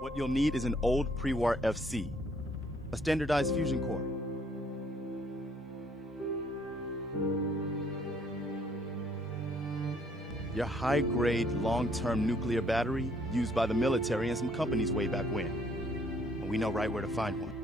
What you'll need is an old pre-war FC, a standardized fusion core. Your high-grade, long-term nuclear battery used by the military and some companies way back when. And we know right where to find one.